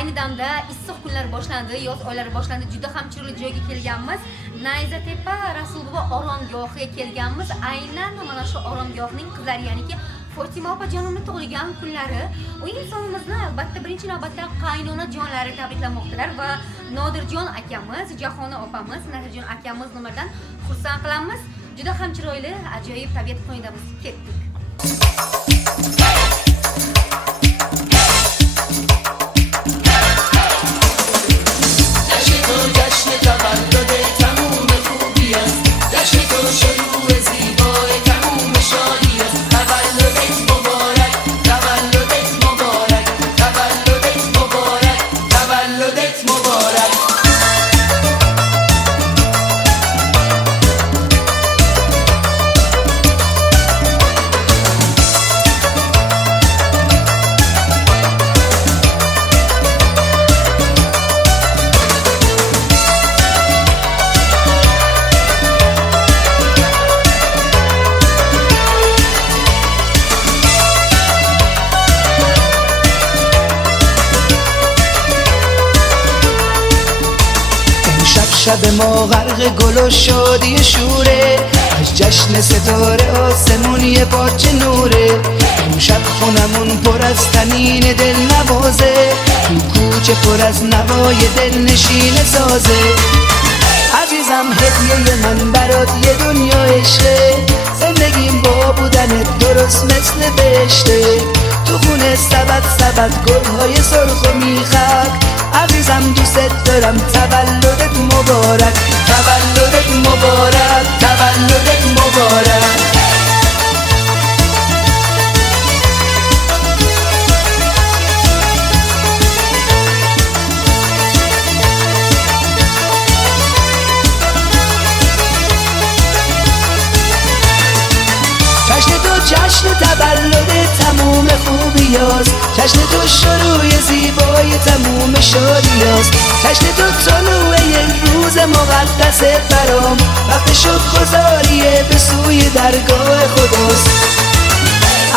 ayni damda issiq kunlar boshlandi, yoz oylari boshlandi. Juda ham chiroyli joyga kelganmiz. Nayzatepa Rasul bobo oromgohiga kelganmiz. Aynan mana shu oromgohning qizlari, ya'niki Fotima opajonimning tug'ilgan kunlari. U insonimizni albatta birinchi navbatda qaynona jonlari tabriklamoqdalar va Nodirjon akamiz, Jahona opamiz, Nadirjon akamiz nomaridan xursand qilamiz. Juda ham chiroyli, ajoyib tabiat qo'ynidamiz. Ketdik. شب ما غرق گل و شادی شوره، از جشن ستاره آسمون یه پاچه نوره. اون شب خونمون پر از تنین دل نوازه، تو کوچه پر از نوای دل نشین سازه. عزیزم هدیه من برات یه دنیا عشقه، زندگیم با بودنت درست مثل بهشته. تو خونه سبد گلهای سرخ و میخک، عزیزم دوست دارم. تولدت مبارک، تولدت مبارک، تولدت مبارک. جشن تولد تموم خوبیاست، جشن تو شروع زیبای تموم شادیاست، جشن تو طلوع یک روز مقدس برام، وقت شکرگزاریه به سوی درگاه خداست.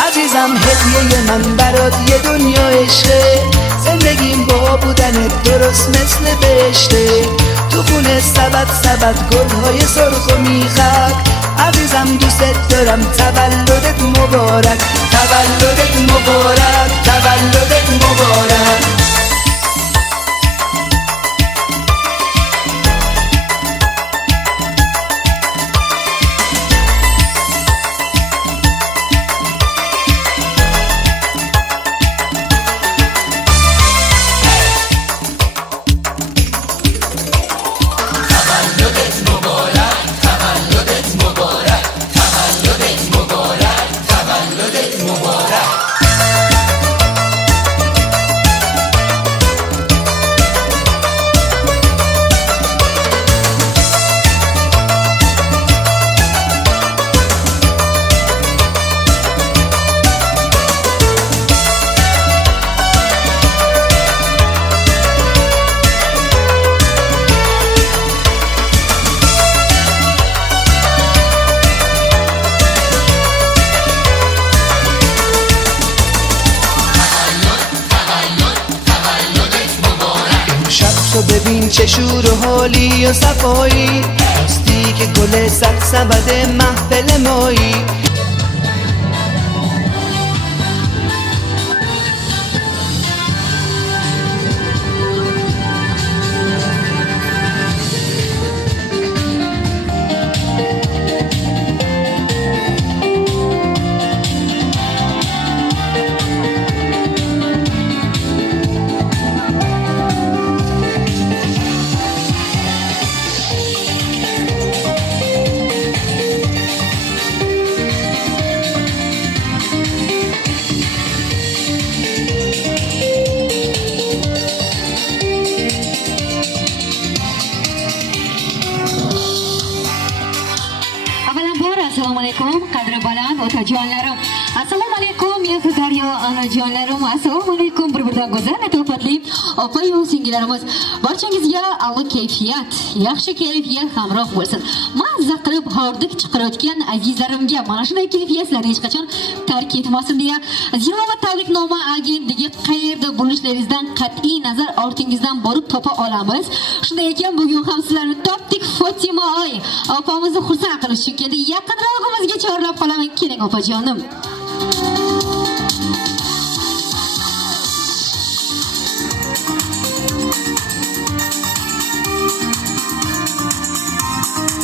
عزیزم هدیه من برات یه دنیا عشقه، زندگیم با بودنت درست مثل بهشته. تو خونه سبد گلهای سرخ و میخک، عزیزم دوست دارم. تولدت مبارک، تولدت مبارک، تولدت مبارک. تو ببین چه شور و حالی و صفایی، راستی که گل صد سبد محفل مایی. Assalomu alaykum, qadri baland otajonlarim. Assalomu alaykum yaxshi daryo onajonlarim, assalomu alaykum bir-biridan go'zal latofatli opa-yu singillarimiz. Barchangizga Alloh kayfiyat, yaxshi kayfiyat hamroh bo'lsin. Mazza qilib hordiq chiqarayotgan azizlarimga mana shunday kayfiyatlarni hech qachon tark etmasin deya Zilova tabriknoma agentligi qayerda bo'lishlaringizdan qat'iy nazar ortingizdan borib topa olamiz. Shunday ekan bugun ham sizlarni topdik. Fotima oy opamizni xursand qilish uchun keldik. Yaqinrog'imizga chorlab qolaman. Keling opajonim.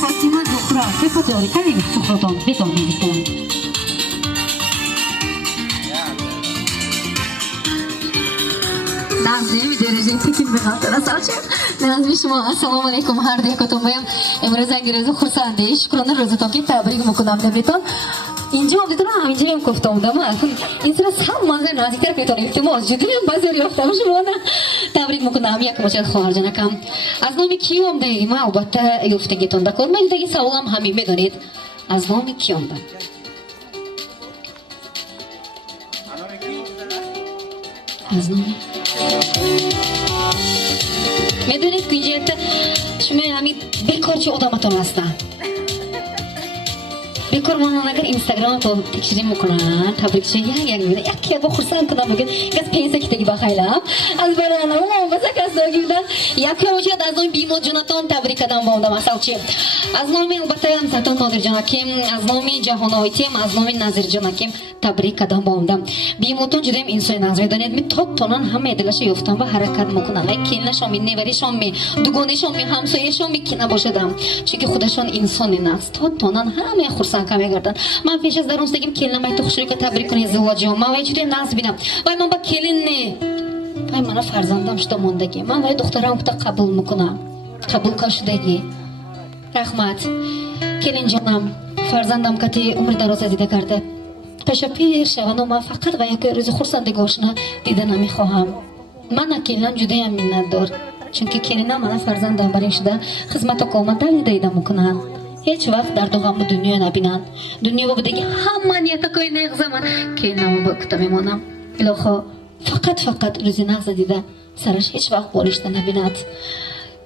Fatima Zuhra, sefatori kaling Zuhraton, betoningizdan. Nazmi derece tekin bir hatara salçı. Nazmi şuma assalomu alaykum har dekotombayam. Emrozangirozi xursandi. Shukrona ro'zatonga tabrik mukunam deb beton. Inji oldidan aminji ham ko'ftomdami? Inson ham manzar naziklar beton iltimos. Juda ham bazar yo'qdami shuna. Tabrik mukunam yakmochal xo'rjan akam. Az nomi kiyomda nima albatta yuftaga tonda ko'rmaydagi savolam hamim bedonid. Az nomi kiyomda. Az nomi Medeniyet güncette şimdi hani bekorchi odam atamasdan. Bekor mana agar Instagram to tekshirib muqalan, tabrikchi yakka bu xursand qildim bugun. Gaz pensiyadagi baxaylab. Azbarana va zakasdogidan yakka o'chad aznoy Bimod Jonaton tabrikadan bo'ldi masalchi. Aznomi albatta ham Saton Nodirjon akim, aznomi Jahonoy tem, aznomi Nazirjon akim tabrikadan bo'ldi. Bimodton juda ham inson nazardanetmi top tonan hamma edilashi yo'qdan va harakat muqalan. Kenlashomi, nevarishomi, dugonishami, hamsoyashomi kina boshadam. Chunki xudashon inson emas. Top tonan hamma xursand kamegardan. Men pesh az daromsdagim kelinmay to'xshirga tabrik qilay zilojjon. Men va juda naz binam. Voy men ba kelinni. Voy mana farzandam shu tomondagi. Men va doktoram bitta qabul mukunam. Qabul qilishidagi. Rahmat. Kelinjonam, farzandam qati umr daroz azida kardi. Tashakkur shavano men faqat va yakka o'zi xursandlik bo'lishni dedan xoham. Men kelinam juda ham minnatdor. Chunki kelinam mana farzandam birinchida xizmat oqomatdan deydi mukunam. Hech vaqt dardog'amni dunyo nabinan. Dunyo bobidagi hamma niyata qo'yni yig'zaman. Kelinam bu kutamemonam. Iloho faqat o'zini azadida sarash hech vaqt bo'lishda nabinat.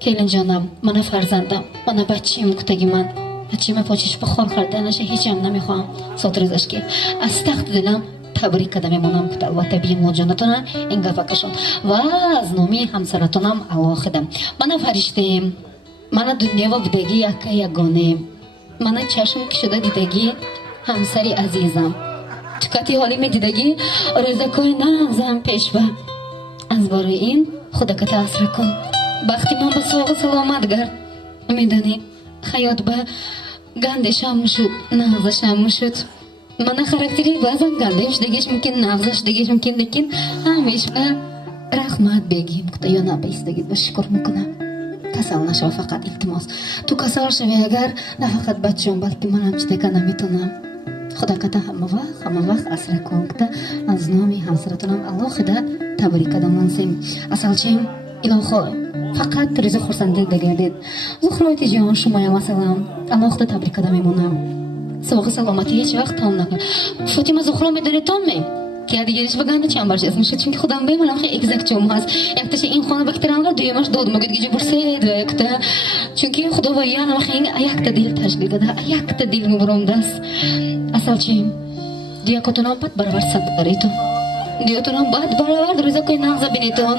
Kelinjonam, mana farzandam, mana bachchim kutagiman. Bachchimni pochish bixor xardanashi hech ham namixom. Sotirizashki. Astaqdilam tabrik qadamemonam kutal va tabiiy mo'jonatona engafakashon. Va aznomi hamsaratonam alohida. Mana farishtem Mana dunyo va bidagi yakka yagone. Mana chashim kishida didagi hamsari azizam. Tukati holime didagi ro'zakoy nazam peshva. Azbori in xudo kata asra kun. Baxtimon ba sog'i salomat gar. Umidani hayot ba gandesham mushut, nag'zasham mushut. Mana xarakteri ba'zan gandesh degish mumkin, nag'zash degish mumkin, lekin hamisha rahmat begim Xudayona baisdagi shukr mukunam. Kasallasha faqat iltimos. Tu kasallasha agar nafaqat bachcham balki men ham chidagana metunam. Xudo kata hamma vaqt asra ko'ngda aznomi hamsiratonam alohida tabrikadamansim. Asalchim iloho faqat rizo xursandlik degandet. Zuhroytijon shumaya masalan alohida tabrikadamanam. Sog'i salomati hech vaqt tomnaqa. Fotima Zuhro medanetonmi? Kadi gelish baganda chambarchasmish chunki xudam bemalol egzakt cho'mas. Yaktacha inxona bakteriyalar duymash dodmagidgicha bursaydi yakta. Chunki xudo va yana xeng ayakta dil tashligida ayakta dil mubromdas. Asalchim diyakotonom pat baravar sabarito. Diyotonom bad baravar ro'zakoy nag'za beneton.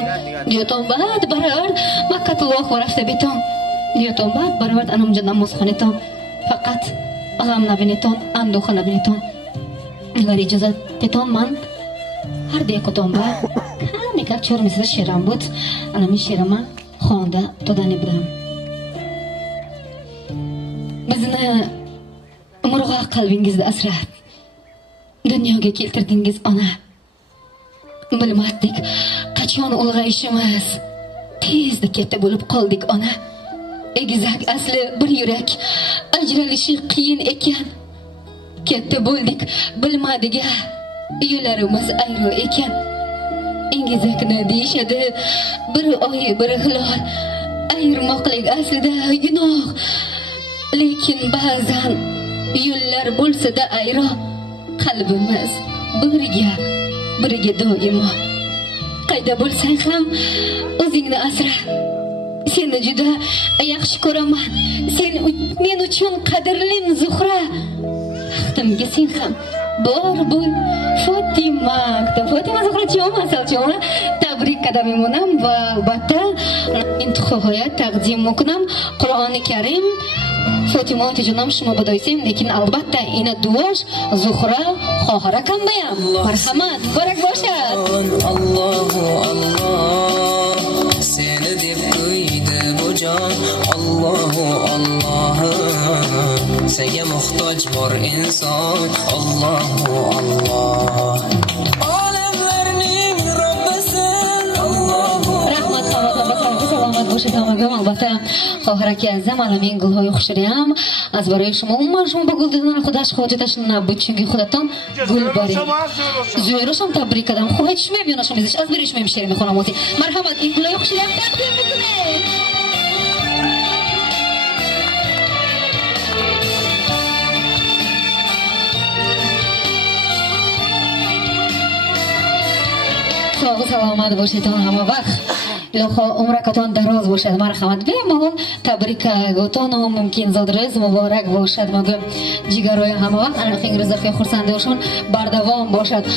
Diyoton bad baravar makkatulloh va rafta beton. Diyoton bad baravar anamjandan mosxoneton. Faqat alamna beneton, andoxona beneton. Agar ijozat beton man har dekotomba hamika chormisida sheram bud anami sherama xonda todani bilan bizni umrg'a qalbingizda asrab dunyoga keltirdingiz ona. Bilmadik qachon ulg'ayishimiz tezda katta bo'lib qoldik ona. Egizak asli bir yurak ajralishi qiyin ekan. Katta bo'ldik bilmadik yo'llarimiz ayro ekan. Egizakni deyishadi bir oy bir hilol. Ayirmoqlik aslida gunoh. Lekin ba'zan yo'llar bo'lsa-da ayro qalbimiz biriga doimo qayda bo'lsang ham o'zingni asra. Seni juda yaxshi ko'raman. Sen men uchun qadrlim Zuhra. Baxtimga sen ham bor bo'l Fatima Zuhrajon masaljon tabrik qadamimunam va albatta intihoya taqdim mukunam Qur'oni Karim Fatima otajonim shuma badoysam lekin albatta ina duosh Zuhra xohara kambayam marhamat barak boshad Allahu Allah seni deb qo'ydi bu jon Allahu Allah senga muhtoj bor inson Allahu Allah olamlarning Robbisin Allahu rahmat salomat bo'lishing hammaga albatta xohiraki azam alamin gulhoy xushriyam az برای شما من شما با گل دادن خودش حاجتش نبود چون خودتون گل باری زویروش هم تبریک کردم خب هیچ میبینه شما میزش از بریش میمشیری میخونم موتی مرحمت این گلای خوشریم تقدیم میکنه sog'lik salomat bo'lishing hamma vaqt iloho umrakatон daroz bo'ladi marhamat bemahol tabrikaton mumkin zodroz muborak bo'ladi mag'um jigaroy hamma vaqt anaqing rizqi xursand bo'lsin bardavom bo'ladi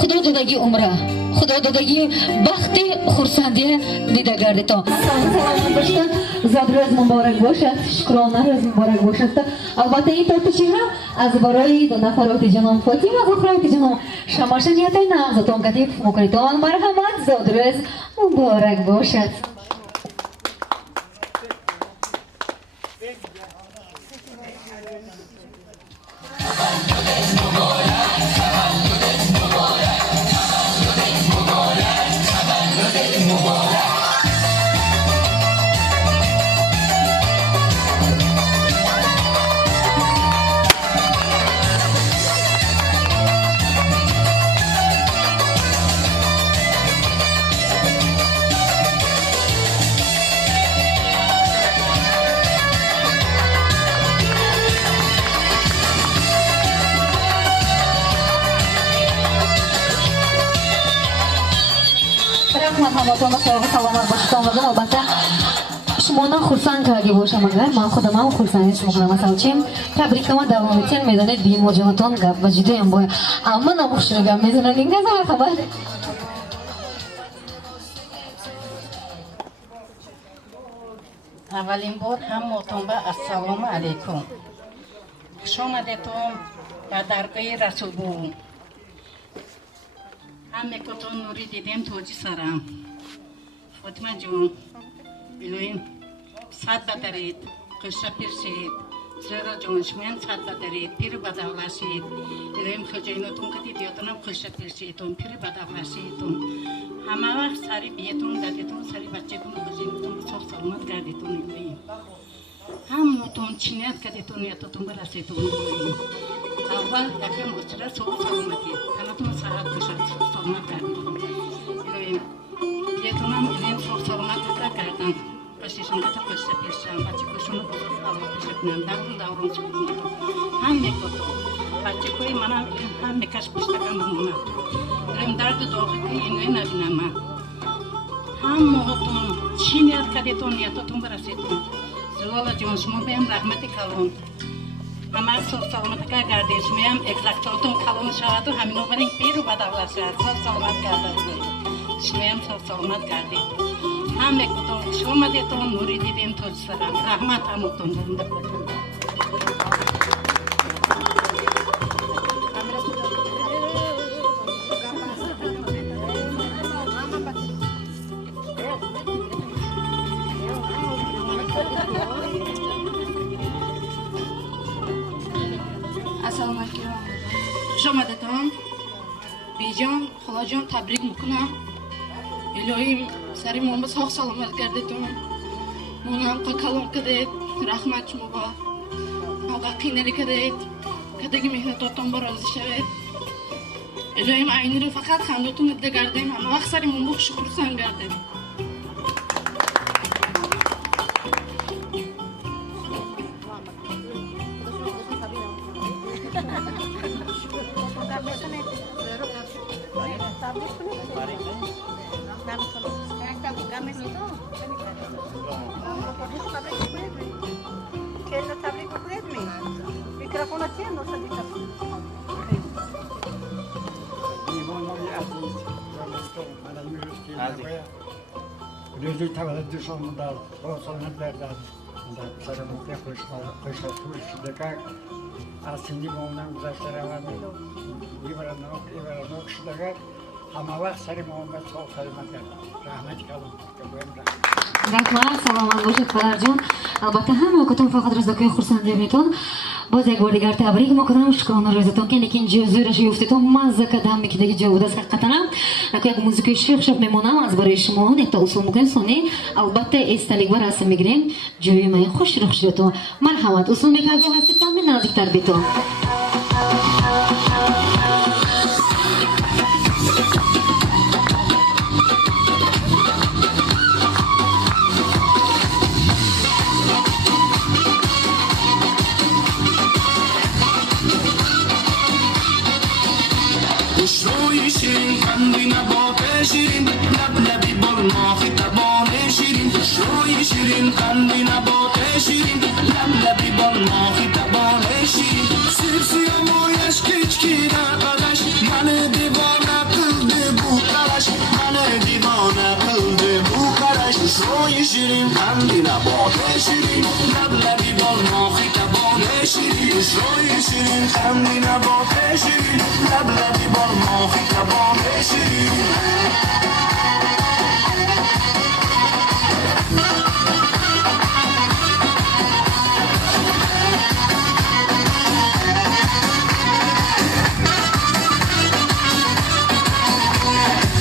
xudodagi umra xudodagi baxti xursandi didagarditon salomat bo'lsin zodroz muborak bo'ladi shukrona ro'z muborak bo'ladi albatta این توپچی ها از برای دو نفرات جناب فاطمه و خواهرات جناب شماش نیاتی نامزدتون کتیب مکریتان مرحمت زادروز مبارک باشد salomat bo'lishingizdan albatta shumoni xursand qilgan bo'lsam agar men xudam ham xursandchilik qilaman misol uchun tabriklama davom etgan mezonet bimojonaton gap va juda ham boy amma ham xushro'gan mezonetingiz marhamat اولین بار همتون به السلام علیکم خوش آمدید به درگاه رسول بو همه کتون نوری دیدیم توجی سرم فاطمه جون الهیم صد بدارید قشه پیرشید زیرا جون شمین صد بدارید پیر بداولاشید الهیم خجینتون که دیدیتونم قشه پیرشیدون پیر بداولاشیدون همه وقت سری بیتون دادیتون سری بچه‌تون خجینتون صحب سلامت کردیتون الهیم همتون چینیت کردیتون یادتون برسیدون الهیم اول یکم بچه‌ها صحب سلامتی تنتون صحت باشد صحب سلامت کردیتون الهیم بیتونم الهیم صحب سلامت کردن قشیشون که قشه پیرشم بچه کشون بزرگ سلامتش کنم دورون سلامت هم میکردم بچه کوی منم الهیم هم میکش پشتکم بمونم الهیم درد داخلی اینوی نبینم هم موهاتون چی نیت کردیتون نیتتون برسیدون زلالا جان شما بهم رحمتی کلون همه صحب سلامت کردید شما هم اگزاکتاتون کلون شود و همینو برین پیرو بداولش شد صحب سلامت کردید شما هم صحب سلامت کردید همه کتون شما دیتون نوری دیدیم توج سرم رحمت همتون زنده بودیم assalomu alaykum xush omadidon bejon xolajon tabrik mikunam ilohim sari momba sog' salomat gardidon monam qalon qadayt rahmat shuma oqa qiynalik qadayt kadagi mehnaton baroz shaved ilohim aynuri faqat xandotun idda gardim hamma vaqt sari momba xushxursan gardim دیوانای عزیز دانستان من یوریستی روزی تولدشان در خراسان بردن در سر موقع خوشحال شده که از سنی مامونم گذشته روان ایورانوک شده که همه وقت سر محمد صاحب خدمت کردم رحمت کردم که بایم رحمت رحمت سلامت باشید پدر جان. البته همه کتون فقط رضاکوی خورسندیتون باز یک بار دیگر تبریک میکنم شکرانه روزتون که لیکن جزورش یفتتون مزه کدام میکده که جود است حقیقتا نکو یک موزیکای شیخ شب میمونم از برای شما یک تا اصول میکنیم سونی البته استلیگ بر رسم میگیریم جوی من خوش رو شدتون مرحمت اصول میکنم هستید تا من نزدیکتر بیتون روی شیرین قندی نبات شیرین لب لبی بال ماخی تبان شیرین روی شیرین قندی نبات شیرین لب لبی بال ماخی تبان شیرین سیب سیامویش کچکی نقدش من دیوانه قلده بو کرش من دیوانه قلده بو کرش روی شیرین قندی نبات شیرین لب لبی بال ماخی تبان شیرین روی شیرین قندی نبات شیرین لب لبی بال ماخی تبان شیرین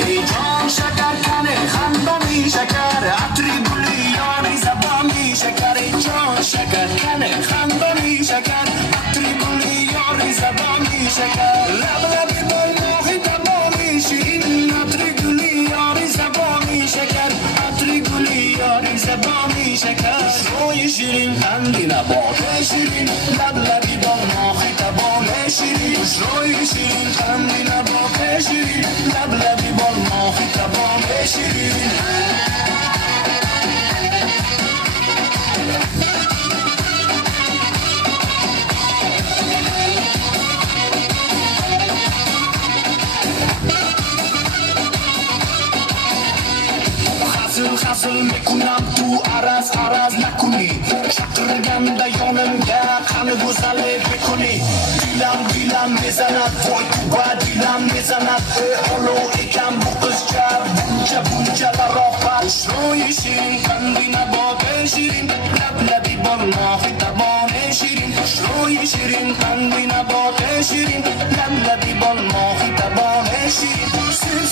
ای جان شکر کنه خندانی شکر عطری بولیانی زبانی شکر ای جان شکر کنه خندانی شکر عطری بولیانی زبانی شکر لب لبی بال ماخی تبانی شیرین عطری بولیانی زبانی شکر عطری بولیانی زبانی شکر روی شیرین خندی نبات شیرین لب لبی بال ماخی تبان شیرین روی شیرین خندی نبات شیرین لب لبی بال ماخی تبان شیرین خسل میکنم تو عرض نکنی شقرگنده یانمگه خمه گزله بکنی دیلم میزند وای تو با دیلم میزند حالو ایکم بقز بونجا لرافت روی شیرین قندی نبات شیرین لب لبی بال ماخی تبان شیرین روی شیرین قندی نبات شیرین لب لبی بال ماخی تبان شیرین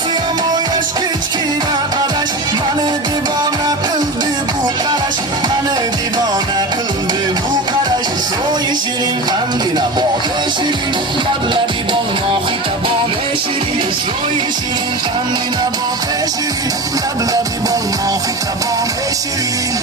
سیامویش کچکی نقدش من دیوانه قلبی بو کرش من دیوانه قلبی بو کرش روی شیرین قندی نبات شیرین لب لبی بال ماخی تبان شیرین روی شیرین قندی نبات شیرین لب لبی بال ماخی تبان شیرین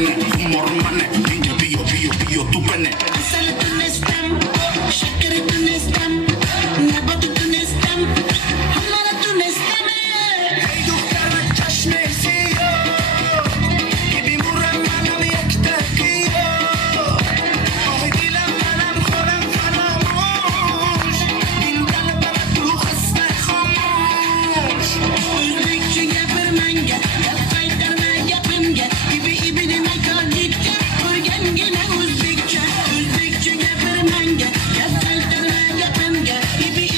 منه خمار منه اینجا بیا بیا بیا تو بنه اصل تونستم شکر تونستم نبات تونستم همه را تونستم ای دختر چشم سیاه که بیمورم منم یک تکیه آه دیلم منم خورم فراموش این قلبم تو خسته خاموش Özbekçe gapirmang gap qaytarma gapimga ibi demay qoldik ko'rgangina o'zbekcha o'zbekcha gapirmang gap qaytarma gapimga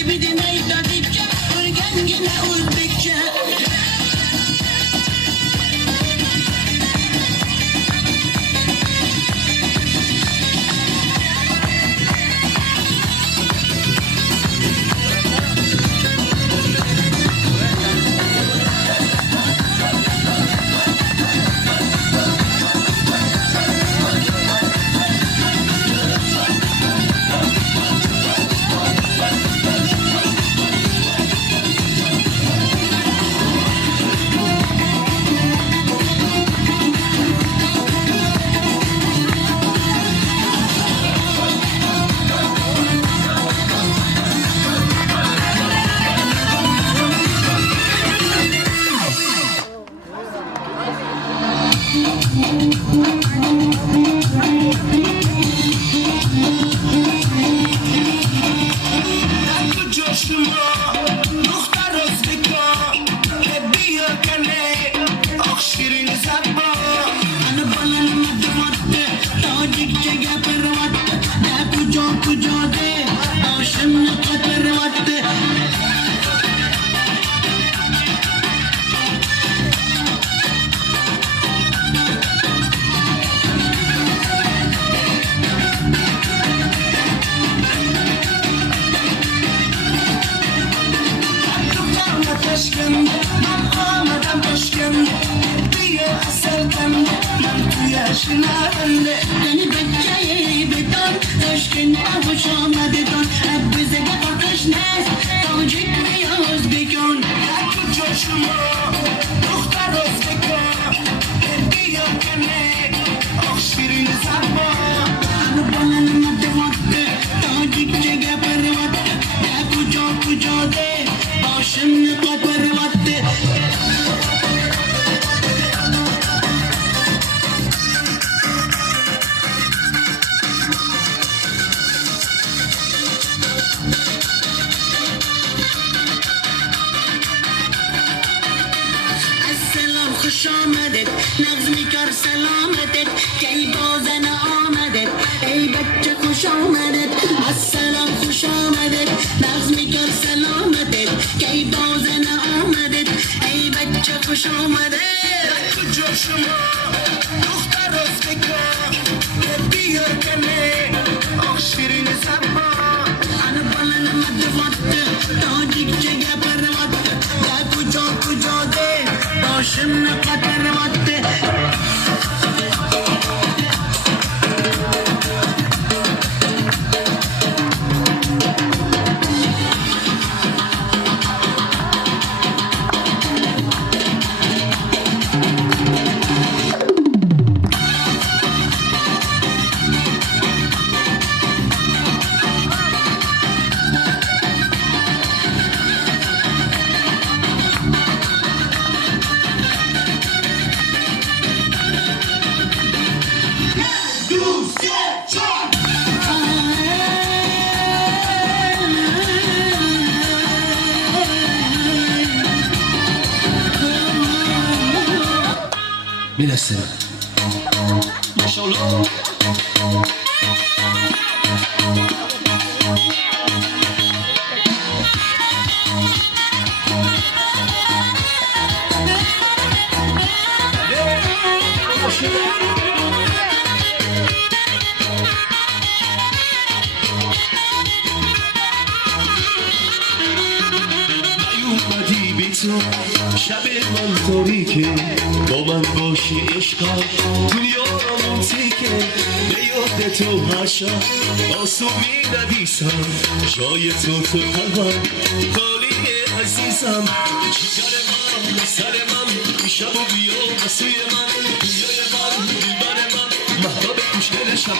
ibi demay qoldik ko'rgangina o'zbekcha Beni bekleyi beton Aşkın avuç olmadı don Hep bize kapatış nes Tavcık mı Özbekon Yakı coşma Muhtar Özbekon Hediye kenek Ah şirin zapma Anı balanın adı vakti Tavcık çekeper vakti Ya kucak de Başımı kapar vakti السلام خوش آمدید نظمی کار سلامتت کی بازن آمدید ای بچه خوش آمدید السلام خوش آمدید نظمی کار سلامتت کی بازن آمدید ای بچه خوش آمدید Yakı coşma Muhtar Özbekon Hediye kenek Ah şirin zapma Anı balanım adı vakti Tacikçe geber vakti Ya kucak de Başımı katar vakti Bilirsin Maşallah نیومدی بی تو شب من تاریکه با من باشی عشقم دنیامون تیکه به یاد تو هر شب آسون می‌نویسم جای تو قلبم خالی عزیزم جگر من سر من شب و بیا مسوی من دنیای من دلبر مشکل شب